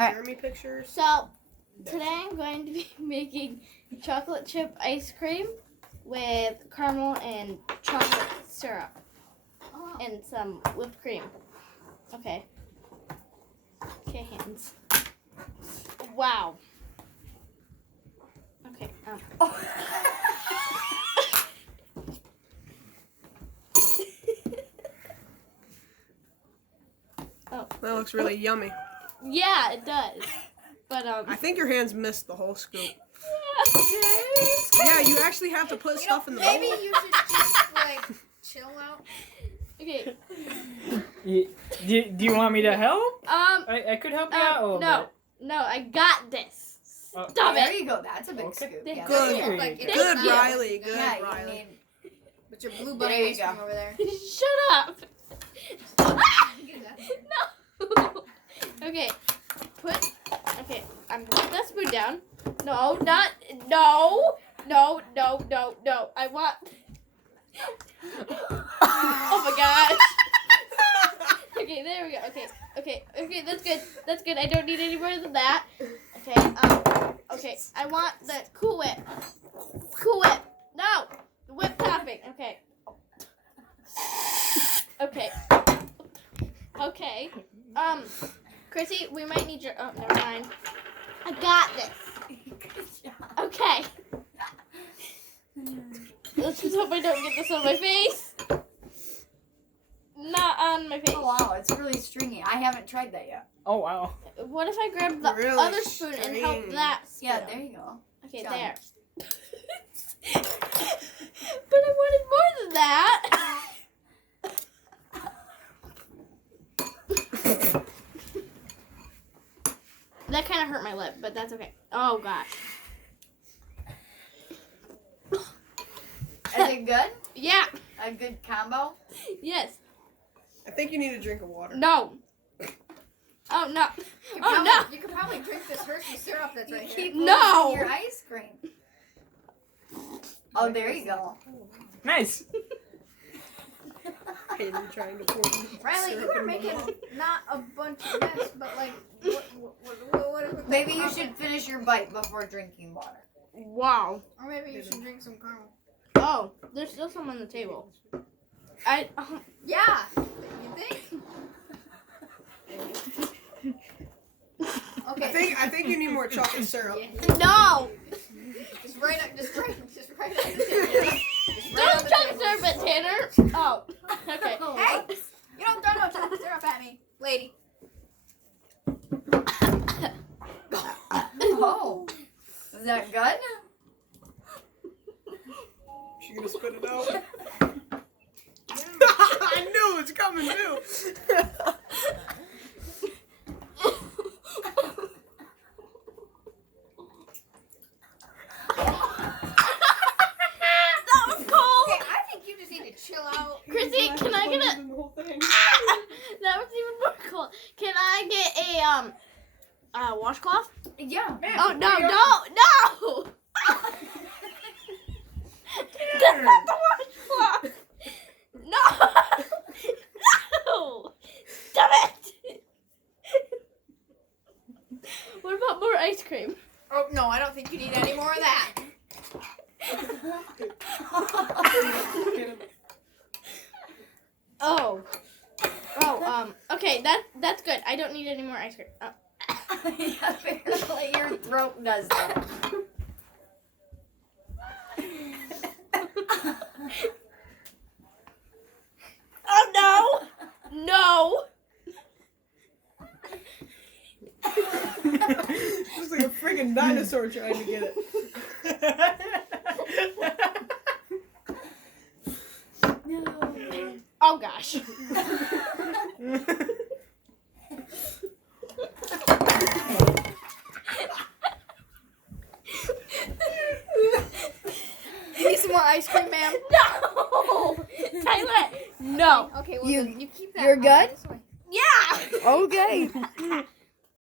Jeremy pictures. So, today I'm going to be making chocolate chip ice cream with caramel and chocolate syrup and some whipped cream. Okay. Okay, hands. Wow. Okay. Oh. That looks really yummy. Yeah, it does. But I think your hands missed the whole scoop. Yeah. Yeah, you actually have to put stuff in the bowl. Maybe you should just like chill out. Okay. Do you want me to help? I could help you out a little no, bit. no, I got this. Oh. Stop There it. you go. That's a big Okay. scoop. Good. Yeah, Good. that's like, it's Good, not- Riley. Good, Yeah, you Riley. need- With your blue There bunny you ice cream go. over there. Shut up. No. Okay. Okay. I'm putting that spoon down. No, not. No. No. No. No. No. I want. Oh my gosh. Okay. There we go. Okay. Okay. Okay. That's good. That's good. I don't need any more than that. Okay. Okay. I want the Cool Whip. Cool Whip. No. The whip topping. Okay. Okay. Okay. Chrissy, we might need your. Oh, never mind. I got this. Okay. Let's just hope I don't get this on my face. Not on my face. Oh wow, it's really stringy. I haven't tried that yet. Oh wow. What if I grab the Really other spoon and help stringy. that? Yeah, spoon? there you go. Okay, Done. there. But I wanted more than that. That kind of hurt my lip, but that's okay. Oh gosh. Is it good? Yeah. A good combo? Yes. I think you need a drink of water. No. Oh no. You Oh probably, no. You could probably drink this Hershey syrup that's right here. Keep No. losing your ice cream. Oh, there you go. Nice. Hayden trying to pour Riley, you syrup are in my making mouth. not a bunch of mess, but like, what Maybe you should finish your bite before drinking water. Wow. Or maybe you should drink some caramel. Oh, there's still some on the table. Yeah. You think? Okay. I think you need more chocolate syrup. No. Just right on the table. Just right on Don't the chocolate table. syrup at Tanner. Oh. Okay. Hey! You don't throw no chocolate syrup at me, lady. Oh. Is that good? She gonna spit it out? I knew it was coming too. That was cold. Okay, I think you just need to chill out. Chrissy, can I get a? The whole thing. That was even more cold. Can I get a washcloth? Yeah. Oh no, no, no! That's not the washcloth. No, no! Stop it! What about more ice cream? Oh no, I don't think you need any more of that. Oh, okay, that's good. I don't need any more ice cream. Oh. Apparently your throat does that. Oh no! No! It's like a freaking dinosaur trying to get it. Oh gosh. You need some more ice cream, ma'am? No! Tyler, no. Okay, well You- then you keep that. you're I'll good? go this way. Yeah! Okay.